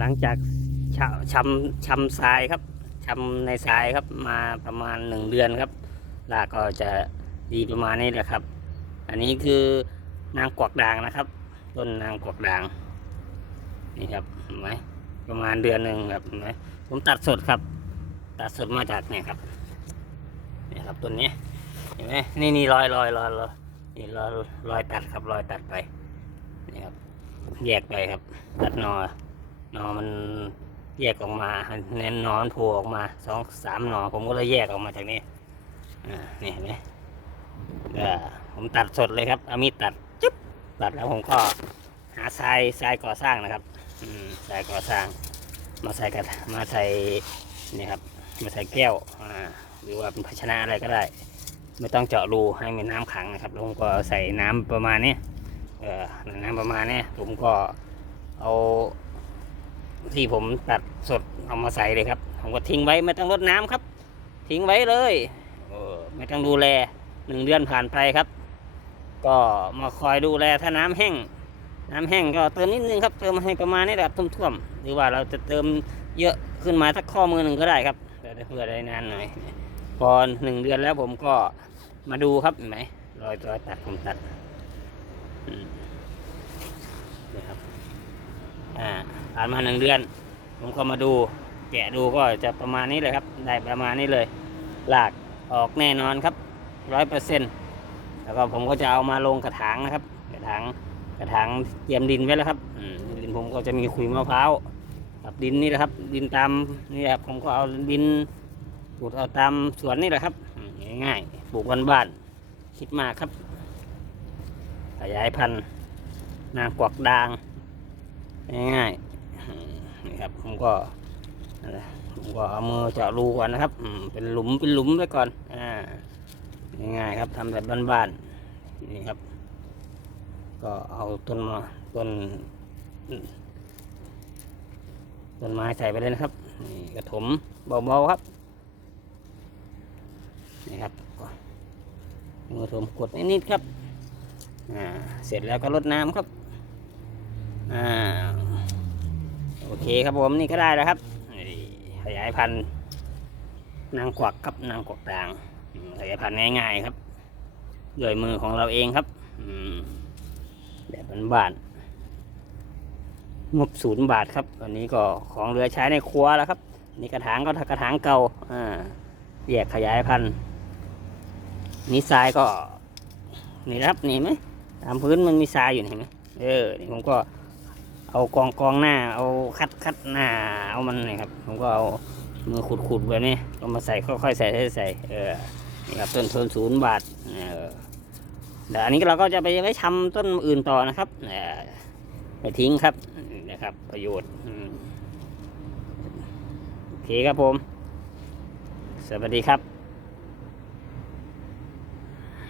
หลังจากชชำชำทรายครับชำในทรายครับมาประมาณหนึ่งเดือนครับรากก็จะดีประมาณนี้แหละครับ อันนี้คือนางกวักด่างนะครับ ต้นนางกวักด่างนี่ครับเห็นไหมประมาณเดือนหนึ่งครับเห็นไหมผมตัดสดครับ ตัดสดมาจากเนี่ยครับนี่ครับต้นนี้เห็นไหมนี่นี่รอยรอยรอยรอยนี่รอยรอยตัดครับรอยตัดไปนี่ครับแยกไปครับ ตัดหนอ หนอมันแยกออกมาเน้นนอนโผล่ออกมาสองสามหนอผมก็เลยแยกออกมาจากนี้อ่านี่เห็นไหมผมตัดสดเลยครับเอามีดตัดจุ๊บตัดแล้วผมก็หาทรายทรายก่อสร้างนะครับอืมทรายก่อสร้าง มาใส่กระมาใส่นี่ครับมาใส่แก้วอ่าหรือว่าเป็นภาชนะอะไรก็ได้ ไม่ต้องเจาะรูให้มีน้ำขังนะครับแล้วผมก็ใส่น้ำประมาณนี้เออน้ำประมาณนี้ผมก็เอา ที่ผมตัดสดเอามาใส่เลยครับ ผมก็ทิ้งไว้ไม่ต้องรดน้ำครับ ทิ้งไว้เลยเออไม่ต้องดูแลหนึ่งเดือนผ่านไปครับ ก็มาคอยดูแลถ้าน้ำแห้ง น้ำแห้งก็เติมนิดนึงครับ เติมให้ประมาณนี้แหละดับท่วมๆหรือว่าเราจะเติมเยอะขึ้นมาสักข้อมือหนึ่งก็ได้ครับเพื่อได้นานหน่อยพอหนึ่งเดือนแล้วผมก็มาดูครับเห็นไหมรอยรอยตัดผมตัด อืมนี่ครับ อ่า ผ่านมาหนึ่งเดือน ผมก็มาดูแกะดูก็จะประมาณนี้เลยครับ ได้ประมาณนี้เลยหลากออกแน่นอนครับร้อยเปอร์เซ็นต์แล้วก็ผมก็จะเอามาลงกระถางนะครับ กระถางกระถางเตรียมดินไว้แล้วครับอืมดินผมก็จะมีขุยมะพร้าวกับดินนี่แหละครับ ดินตามนี่แหละผมก็เอาดินปลูกเอาตามสวนนี่แหละครับ ง่ายๆปลูกบ้านๆคิดมากครับ ขยายพันธุ์นางกวักดาง ง่ายๆ นี่ครับผมก็ผมก็เอามือเจาะรูก่อนนะครับอืเป็นหลุมเป็นหลุมไว้ก่อนอ่าง่ายๆครับทำแบบบ้านๆนี่ครับ ก็เอาต้นมาต้นต้นไม้ใส่ไปเลยนะครับนี่กระถมเบาๆครับนี่ครับมือถมกดนิดๆครับอ่าเสร็จแล้วก็รดน้ำครับอ่า เคครับผมนี่ก็ได้แล้วครับขยายพันธุ์นางกวักครับนางกวักด่างขยายพันธุ์ง่ายๆครับด้วยมือของเราเองครับอืมแบบบ้านๆงบศูนย์บาทครับวันนี้ก็ของเหลือใช้ในครัวแล้วครับ นี่กระถางก็กระถางเก่าอ่าแยกขยายพันธุ์นี่ทรายก็ นี่ครับนี่ไหมตามพื้นมันมีทรายอยู่เห็นไหมเออนี่ผมก็ เอากองกองหน้า เอาคัดคัดหน้า เอามันนี่ครับ ผมก็เอามือขุดขุดแบบนี้ก็มาใส่ค่อยๆใส่ใส่ใส่เออนี่ครับต้นทุนศูนย์บาทเออเดี๋ยวอันนี้เราก็จะไปไว้ทำต้นอื่นต่อนะครับเออไปทิ้งครับนะครับ ประโยชน์โอเคครับผม สวัสดีครับ